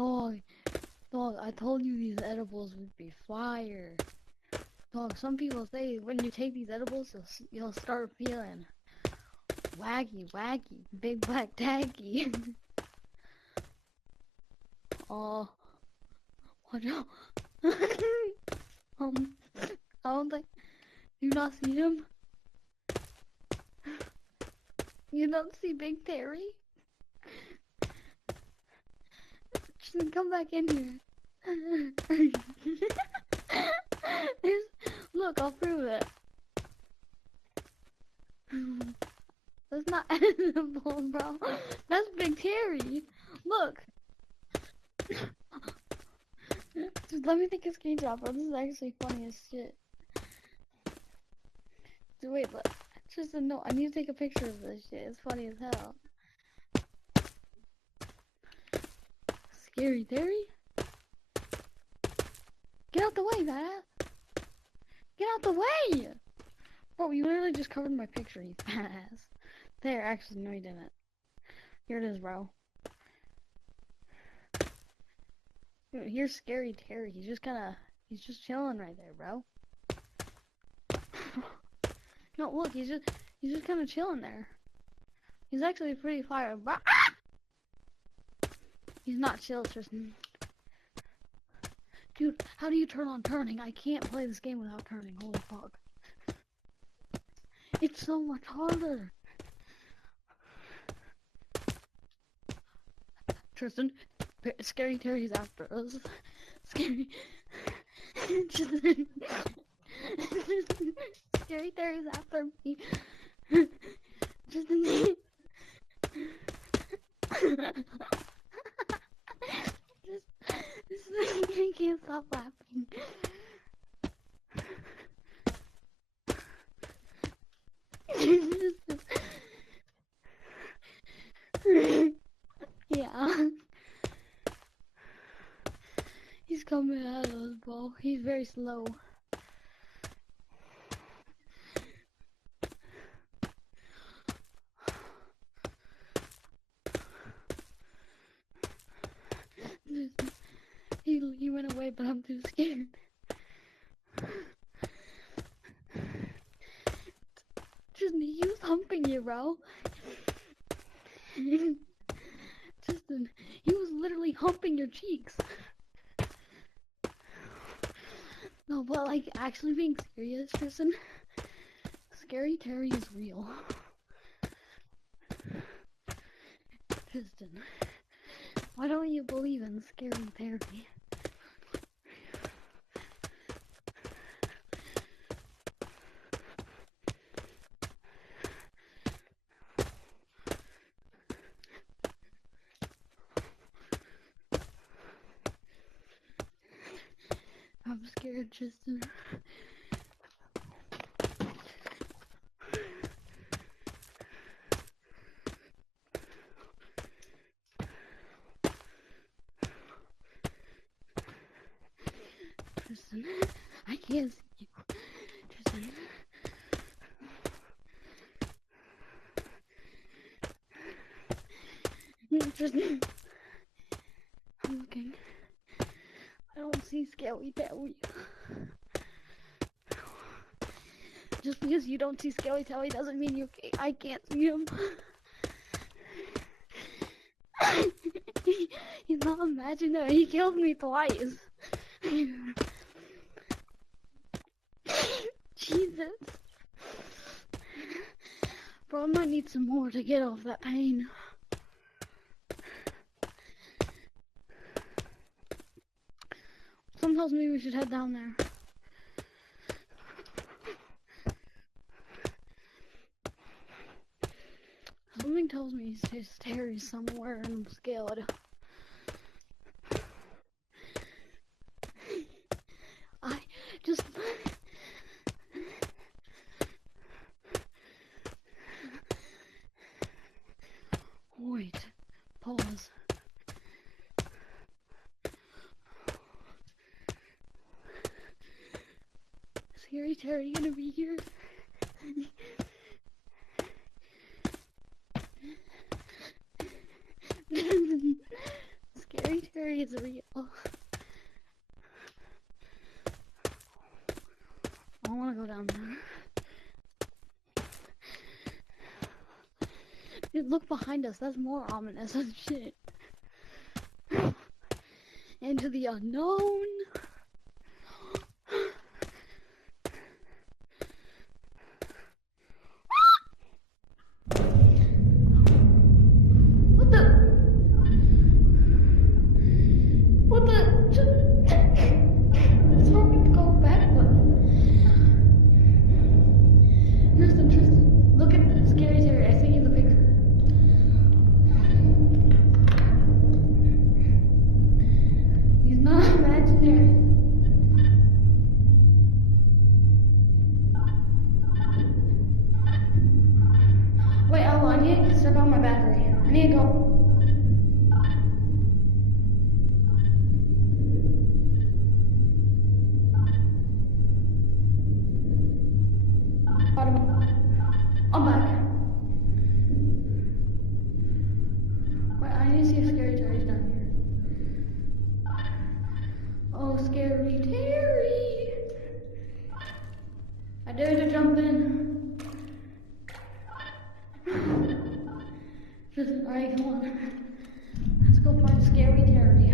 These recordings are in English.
Dog, dog, I told you these edibles would be fire. Dog, some people say when you take these edibles, you'll start feeling waggy, big black taggy. Oh, what now? um, I don't think, you not see him? You don't see Big Terry? Just come back in here. Look, I'll prove it. That's not edible, bro. That's Big Terry. Look. Just let me take a screenshot, bro. This is actually funny as shit. Wait, but just a note. I need to take a picture of this shit. It's funny as hell. Scary Terry? Get out the way, badass. Get out the way! Bro, you literally just covered my picture, you badass. There, actually, no you didn't. Here it is, bro. Here's Scary Terry. He's just chilling right there, bro. No, look, he's just kind of chilling there. He's actually pretty fire, but he's not chill, Tristan. Dude, how do you turn on turning? I can't play this game without turning. Holy fuck. It's so much harder. Tristan, Scary Terry's after us. Scary. Scary Terry's after me. Tristan. I can't stop laughing. Yeah. He's coming at us, bro. He's very slow. He went away, but I'm too scared. Tristan, he was humping you, bro. Tristan, he was literally humping your cheeks. No, but like, actually being serious, Tristan, Scary Terry is real. Tristan, why don't you believe in Scary Terry? I'm scared, Tristan. Tristan, I can't see you. Tristan. Tristan. I'm looking. I don't see Scary Terry. Just because you don't see Scary Terry doesn't mean I can't see him. He's not imaginary. He killed me twice. Jesus. Bro, I might need some more to get off that pain. Something tells me we should head down there. Something tells me he's Terry somewhere and I'm scared. I just... Wait. Pause. Scary Terry gonna be here? Scary Terry scary is real. I don't want to go down there. Dude, look behind us. That's more ominous as shit. Into the unknown. I'm back. Wait, I need to see if Scary Terry's down here. Oh, Scary Terry! I dare to jump in. Alright, come on. Let's go find Scary Terry.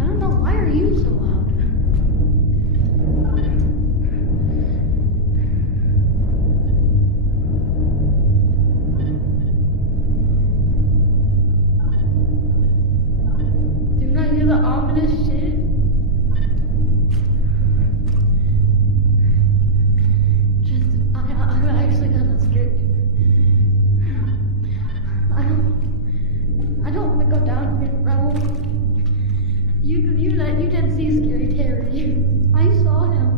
I don't know, why are you so loud? The ominous shit. I'm actually kind of scared. I don't want to go down here, bro. You didn't see Scary Terry. I saw him.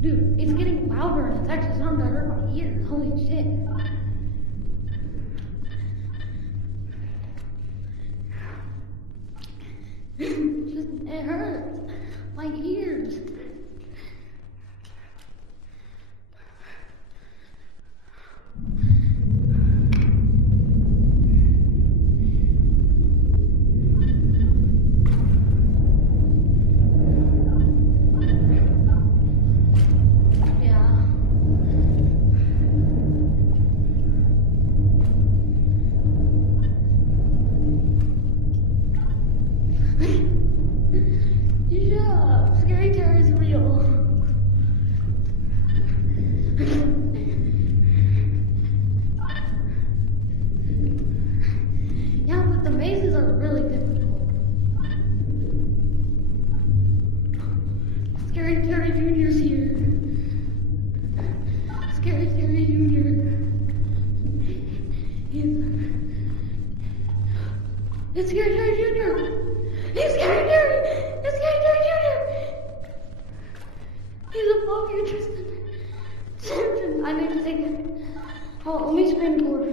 Dude, it's getting louder and it's actually starting to hurt my ears. Holy shit. It hurts my ears. Scary Terry Jr.'s here. Scary Terry Jr. It's Scary Terry Jr. He's Scary Terry! It's Scary Terry Jr. He's above you, Tristan. I need to take it. Oh, let me spin cord.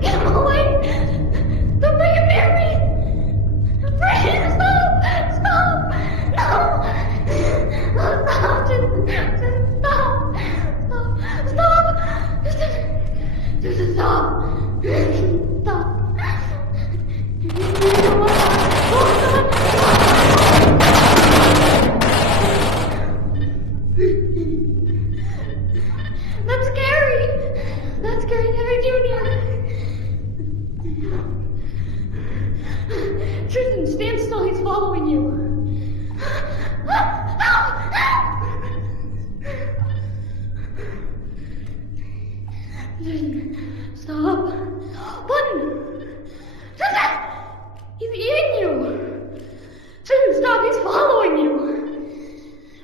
Get him away! Don't bring him near me! Bring him! Stop! Stop! No! No, stop! Just stop! Stop! Stop! Just stop! Stop! That's scary! That's Scary Terry Jr. Tristan, stand still, he's following you. Tristan, stop. Button! Tristan! He's eating you! Tristan, stop, he's following you!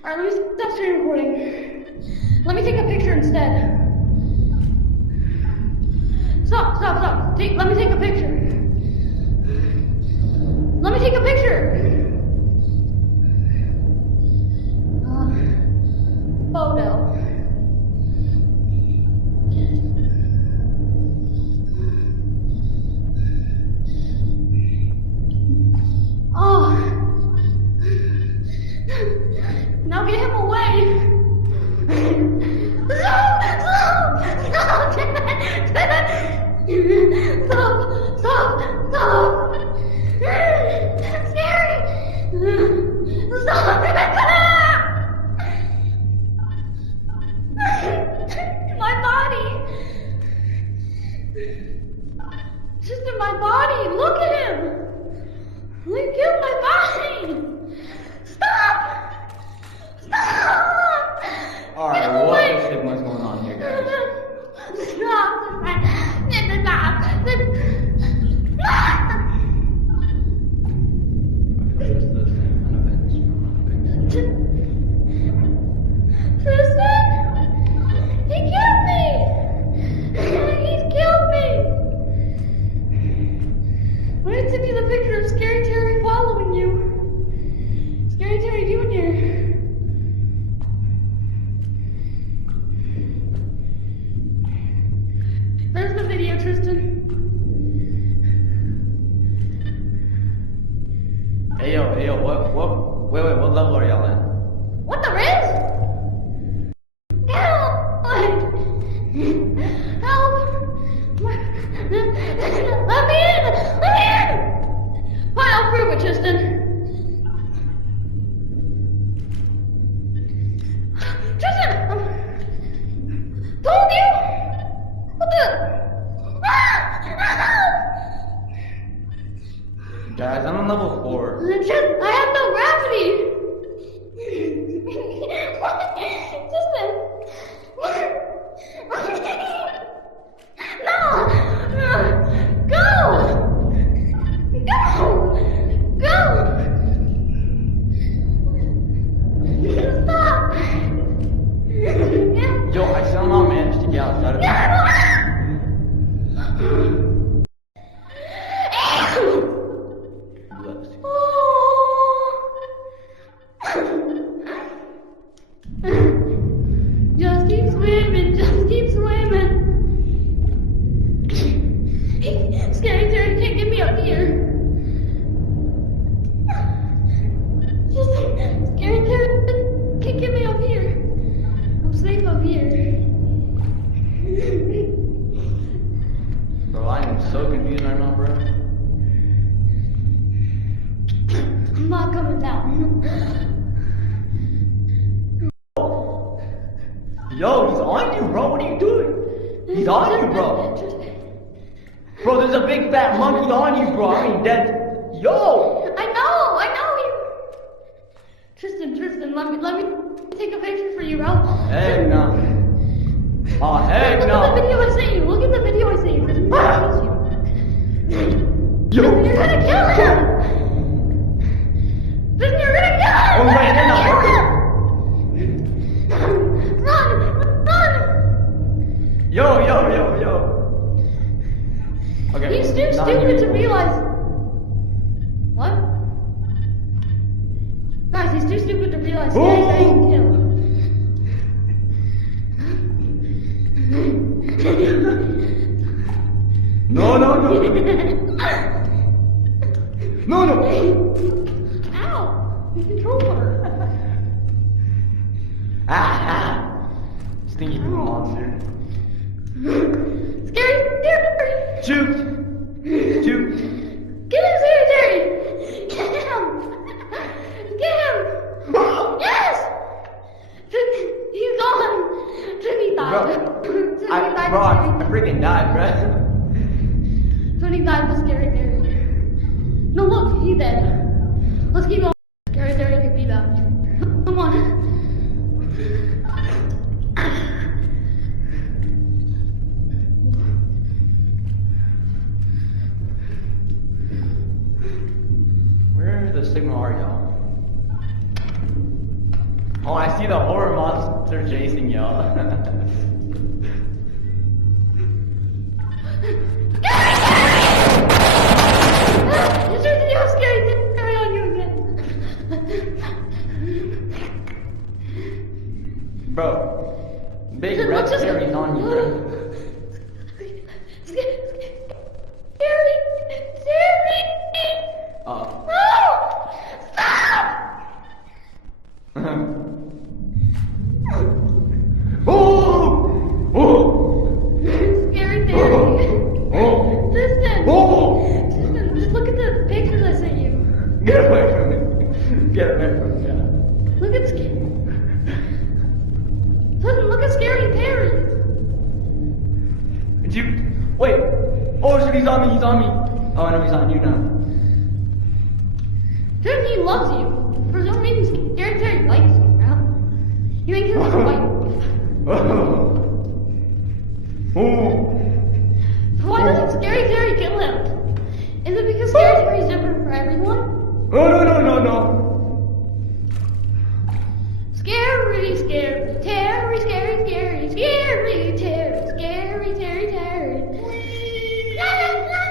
Alright, let me stop screen recording. Let me take a picture instead. Stop, stop, stop. Let me take a picture. Let me take a picture. Photo. Stop! Stop! It's scary! Stop! My body! Just in my body! Look at him! He killed my body! Stop! Stop! Alright, what the shit was going on here, guys? Stop! Tristan! He killed me! He's killed me! Why did I send you the picture of Scary Terry following you? Scary Terry Jr. There's the video, Tristan. Hey yo, wait, what level are y'all in? What the Riz? Help! Help! Let me in! Let me in! Fine, I'll prove it, Tristan. Tristan! Told you! What the? Guys, I'm on level 4. I have no gravity! Tristan! No! Go! Go! Go! Stop! Yo, I somehow managed to get outside of this. Just keep swimming, just keep swimming. Scary Terry can't get me up here. Just Scary Terry can't get me up here. I'm safe up here. Bro, I am so confused right now, bro. I'm not coming down. Yo, he's on you, bro. What are you doing? He's on you, bro. Bro, there's a big fat monkey on you, bro. I mean, dead. Yo! I know you. Tristan, let me take a picture for you, bro. Heck no. Oh, heck Look no. at the video I sent you. Look at the video I sent you. Tristan, Yo! you're gonna kill him. Tristan, you're gonna kill him. Oh, wait, no, no. Run! Yo. Okay. He's too not stupid you. to realize. What? Guys, he's too stupid to realize Scary Terry can kill. No. No. Ow! The controller. Stinky monster. Scary Terry! Shoot! Get him, Scary Terry! Get him! Yes! He's gone! Trinity died. I freaking died, bro. Trinity died with Scary Terry. No, look, he's dead. Let's keep going. Scary Terry can be back. Come on. Where the signal are y'all? Oh, I see the horror monster chasing y'all. You have Scary Terry on you again. Bro, big red Terry's on you, bro. Terry! Oh. No! Stop! Oh! Oh shit, he's on me, he's on me. Oh no, he's on you now. Dude, he loves you. For some reason, Scary Terry likes you, bro. You make him fight. So why doesn't Scary Terry kill him? Is it because Scary Terry's different for everyone? No. Scary, scary, Terry, scary, scary, scary, Terry, scary, Terry, Terry. La la la.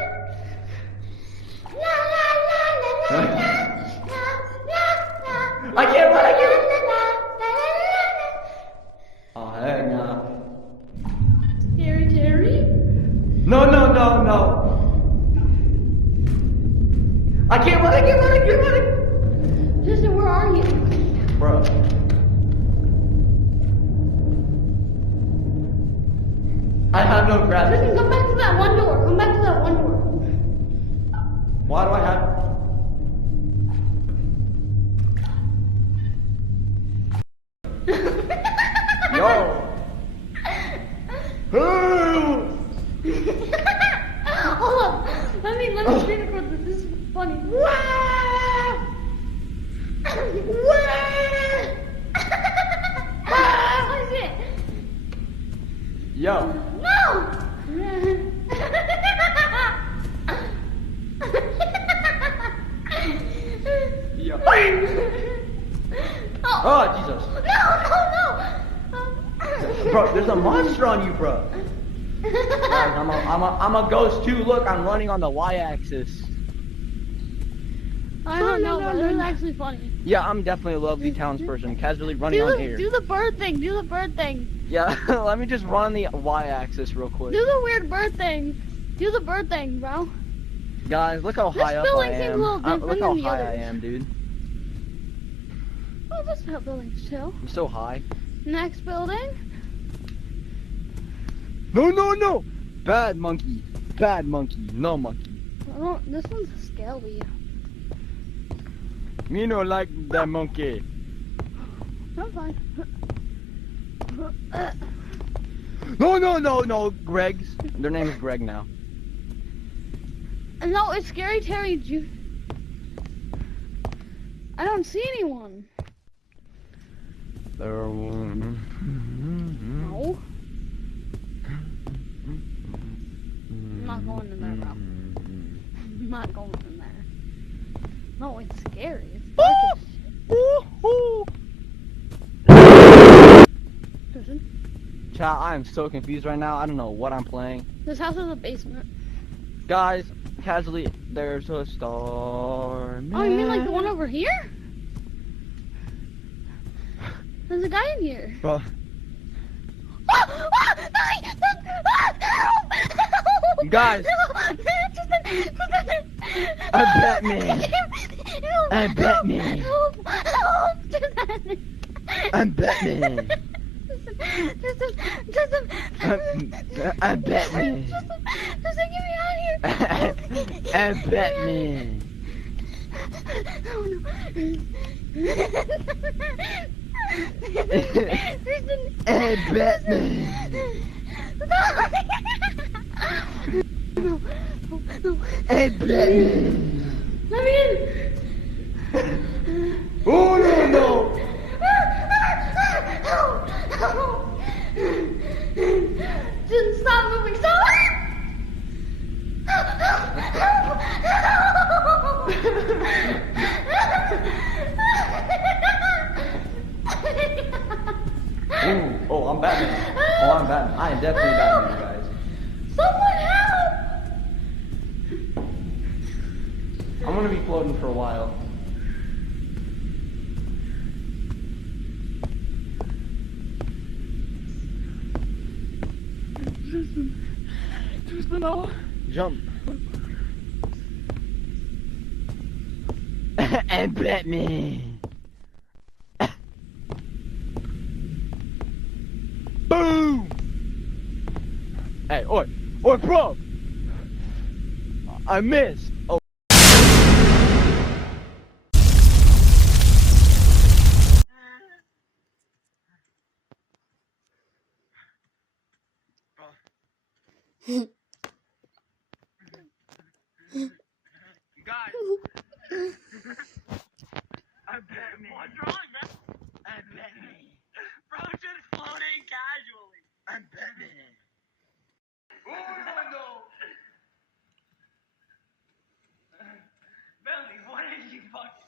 La la la la la la. I can't run, I can't. La Oh heck nah. Scary Terry? No. I can't run. Justin, where are you? Bro. I have no gravity. Justin, come back to that one door. Come back to that one door. Why do I have... Yo! Hold up. Let me screen record this. This is funny. What is it? Yo! No! Yo! Oh, Oh, Jesus! No! Bro, there's a monster on you, bro. Guys, I'm a ghost too. Look, I'm running on the y-axis. I don't know, but it was actually funny. Yeah, I'm definitely a lovely townsperson, casually running on air. Do the bird thing. Do the bird thing. Yeah, let me just run the y-axis real quick. Do the weird bird thing. Do the bird thing, bro. Guys, look how high up I building seems a am. little different Look how than the high I others. am, dude. Oh, this building's chill. I'm so high. Next building. No! Bad monkey. No monkey. Oh, this one's scary. Me no like that monkey. I'm fine. No, Greg's. Their name is Greg now. No, it's Scary Terry. I don't see anyone. No. I'm not going in there, bro. I'm not going in there. No, it's scary. It's dark as shit. Child, I am so confused right now. I don't know what I'm playing. This house is a basement. Guys, casually, there's a star. Oh, you mean like the one over here? There's a guy in here. Bro. Guys. I bet me. I bet me. I bet me. I bet me. Just get me out of here. I bet me. Oh no. I bet me. No. I bet me. Let me in. Oh no. Just stop moving. Stop. Ooh, oh, I'm Batman. Oh, I'm Batman. I am definitely Batman, you guys. Someone help! I'm gonna be floating for a while. Tristan, no. Jump. And Batman. Boom! Hey, oi, bro! I missed. Oh. Bentley, what did you fucking...